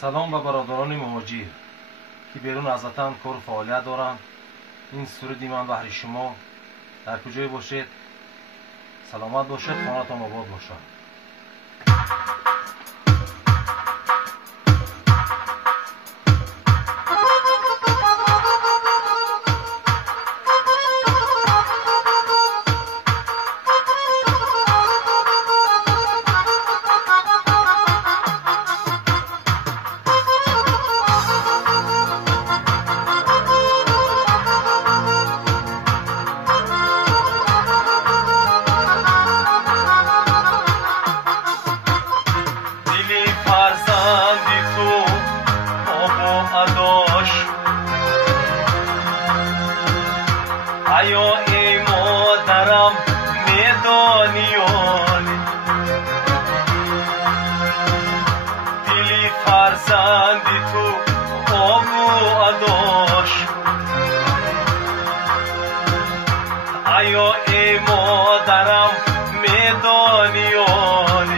سلام به برادران مهاجر که بیرون از وطن کار و فعالیت دارند. این سرودی من بهر شما. در کجای باشید سلامت باشید، خانه‌تان آباد باشد. آیا ای مادرم میدانیان دلی فرزندی تو آب و اداش؟ آیا ای مادرم میدانیان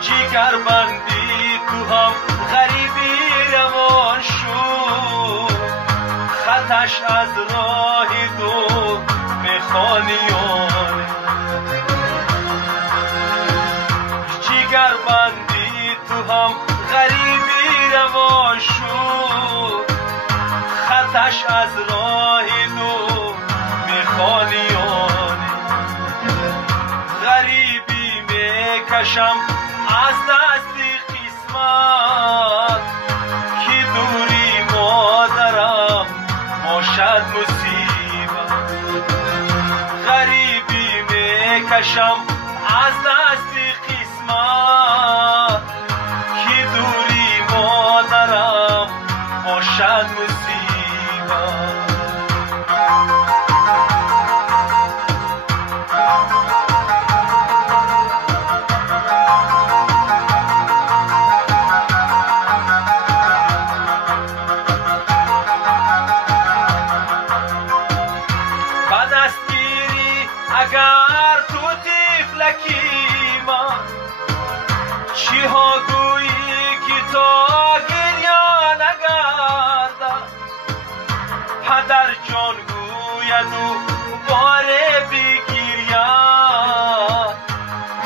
جگر بندی تو هم غریبی روان شد، خطش از راه دور میخوانیان جگر بندی تو هم غریبی روان شد، خطش از راه دور میخوانیان غریبی میکشم از دستی قسمت که دوری مادرم باشد مصیبت. غریبی میکشم از دستی قسمت که دوری مادرم باشد مصیبت. اگر تو طفلکی من چی ها گویی که تا گریه نگردد، پدر جان گوید و باره بگیرید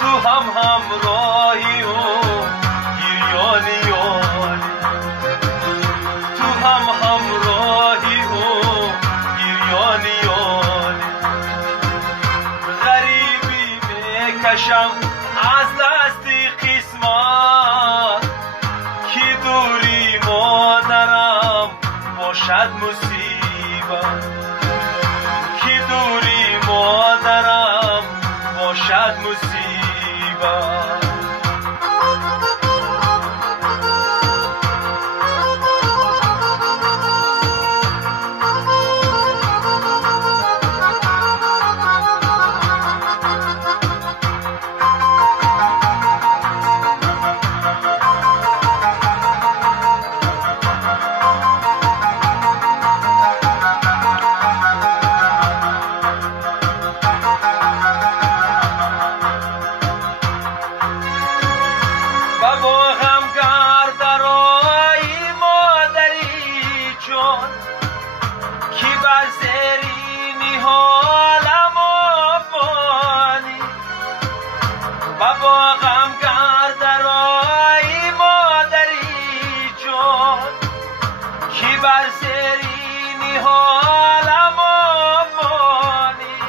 تو هم همراهی و گریانیان تو هم همراهی و گریانیان کشم از دستی قسمت که دوری مادرم باشد مصیبت، که دوری مادرم باشد مصیبت. بابا غم گردرای مادری جان کی بر زرینی حالم آمانی،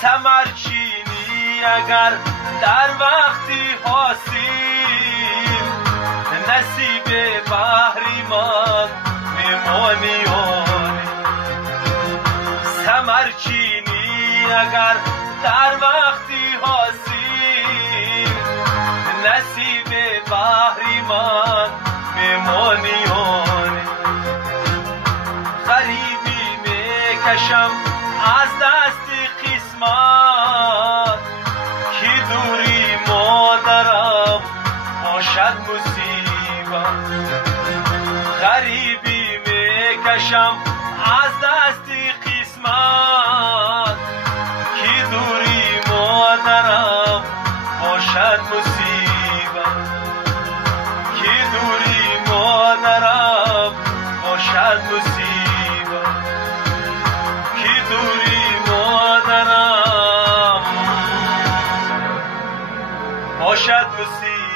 سمرچینی اگر در وقتی حاصل نصیب بحری من میمانیانی، سمرچینی اگر در وقتی حاصل نصیب بحری من میمانیانی غریبی میکشم از دستی قسمت که دوری مادرم باشد مصیبت. غریبی میکشم از دستی قسمت که دوری مادرم باشد مصیبت. باشد مصیبت